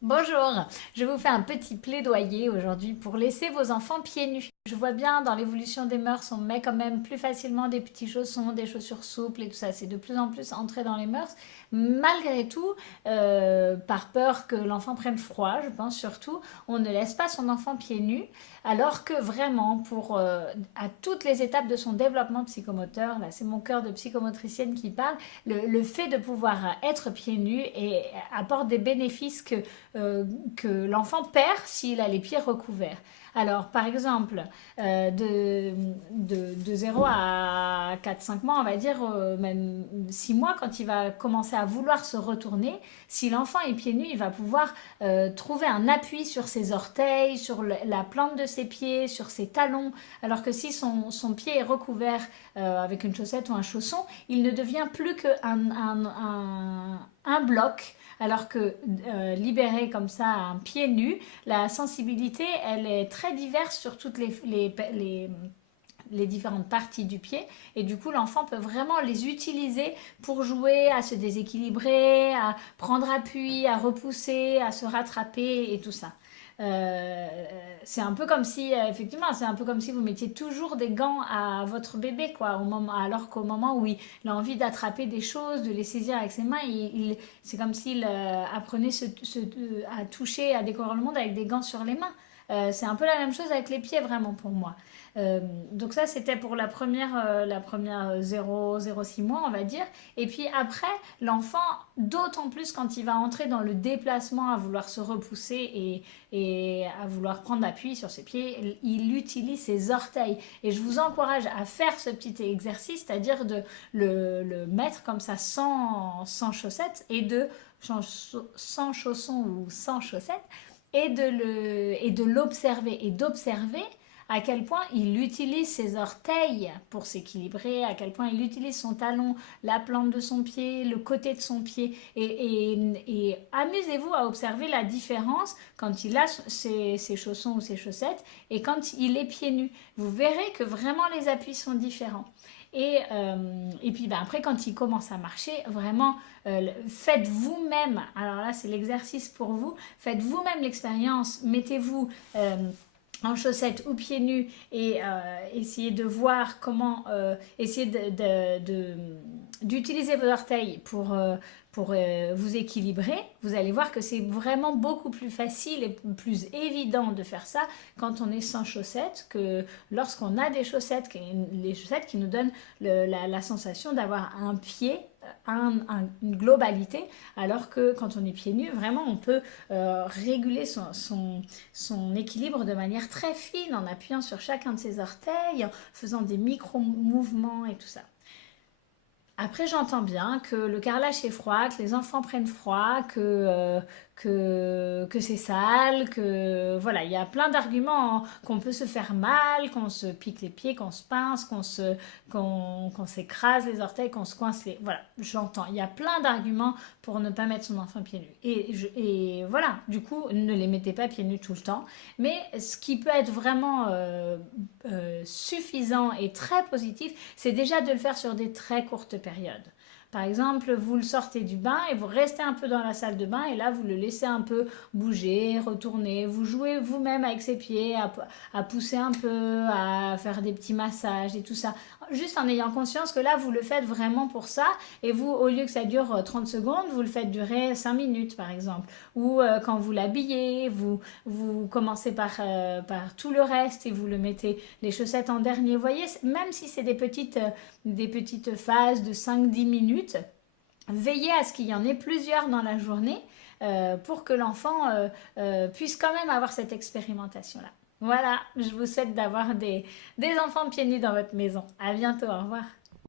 Bonjour, je vous fais un petit plaidoyer aujourd'hui pour laisser vos enfants pieds nus. Je vois bien dans l'évolution des mœurs, on met quand même plus facilement des petits chaussons, des chaussures souples et tout ça. C'est de plus en plus entré dans les mœurs. Malgré tout, par peur que l'enfant prenne froid, je pense surtout, on ne laisse pas son enfant pieds nus. Alors que vraiment, à toutes les étapes de son développement psychomoteur, là c'est mon cœur de psychomotricienne qui parle, le fait de pouvoir être pieds nus apporte des bénéfices que l'enfant perd s'il a les pieds recouverts. Alors, par exemple, de 0 à 4 5 mois, on va dire, même 6 mois, quand il va commencer à vouloir se retourner, si l'enfant est pieds nus, il va pouvoir trouver un appui sur ses orteils, sur la plante de ses pieds, sur ses talons, alors que si son pied est recouvert avec une chaussette ou un chausson, il ne devient plus qu'un bloc, alors que libéré comme ça, un pied nu, la sensibilité, elle est très diverse sur toutes les différentes parties du pied, et du coup l'enfant peut vraiment les utiliser pour jouer à se déséquilibrer, à prendre appui, à repousser, à se rattraper et tout ça. Euh, c'est un peu comme si, effectivement, c'est un peu comme si vous mettiez toujours des gants à votre bébé, quoi, alors qu'au moment où il a envie d'attraper des choses, de les saisir avec ses mains, c'est comme s'il apprenait à toucher, à découvrir le monde avec des gants sur les mains. C'est un peu la même chose avec les pieds, vraiment, pour moi. Donc ça, c'était pour la première 0,6 mois, on va dire. Et puis après, l'enfant, d'autant plus quand il va entrer dans le déplacement à vouloir se repousser et à vouloir prendre appui sur ses pieds, il utilise ses orteils. Et je vous encourage à faire ce petit exercice, c'est-à-dire de le mettre comme ça sans chaussettes sans chaussons ou sans chaussettes, et de l'observer et d'observer à quel point il utilise ses orteils pour s'équilibrer, à quel point il utilise son talon, la plante de son pied, le côté de son pied. Et amusez-vous à observer la différence quand il a ses chaussons ou ses chaussettes et quand il est pieds nus. Vous verrez que vraiment les appuis sont différents. Et puis après, quand il commence à marcher, vraiment, faites vous-même, alors là c'est l'exercice pour vous, faites vous-même l'expérience, mettez-vous en chaussettes ou pieds nus et essayez de voir comment essayer d'utiliser vos orteils pour vous équilibrer. Vous allez voir que c'est vraiment beaucoup plus facile et plus évident de faire ça quand on est sans chaussettes que lorsqu'on a des chaussettes, les chaussettes qui nous donnent la sensation d'avoir un pied, une globalité, alors que quand on est pieds nus, vraiment on peut réguler son équilibre de manière très fine en appuyant sur chacun de ses orteils, en faisant des micro-mouvements et tout ça. Après, j'entends bien que le carrelage est froid, que les enfants prennent froid, que c'est sale, que voilà, il y a plein d'arguments qu'on peut se faire mal, qu'on se pique les pieds, qu'on se pince, qu'on s'écrase les orteils, qu'on se coince les... Voilà, j'entends. Il y a plein d'arguments pour ne pas mettre son enfant pieds nus. Et voilà, du coup, ne les mettez pas pieds nus tout le temps. Mais ce qui peut être vraiment suffisant et très positif, c'est déjà de le faire sur des très courtes périodes. Par exemple, vous le sortez du bain et vous restez un peu dans la salle de bain et là, vous le laissez un peu bouger, retourner. Vous jouez vous-même avec ses pieds, à pousser un peu, à faire des petits massages et tout ça. Juste en ayant conscience que là, vous le faites vraiment pour ça. Et vous, au lieu que ça dure 30 secondes, vous le faites durer 5 minutes, par exemple. Ou quand vous l'habillez, vous commencez par tout le reste et vous le mettez les chaussettes en dernier. Vous voyez, même si c'est des petites phases de 5 10 minutes, veillez à ce qu'il y en ait plusieurs dans la journée pour que l'enfant puisse quand même avoir cette expérimentation-là. Voilà, je vous souhaite d'avoir des enfants pieds nus dans votre maison. À bientôt, au revoir.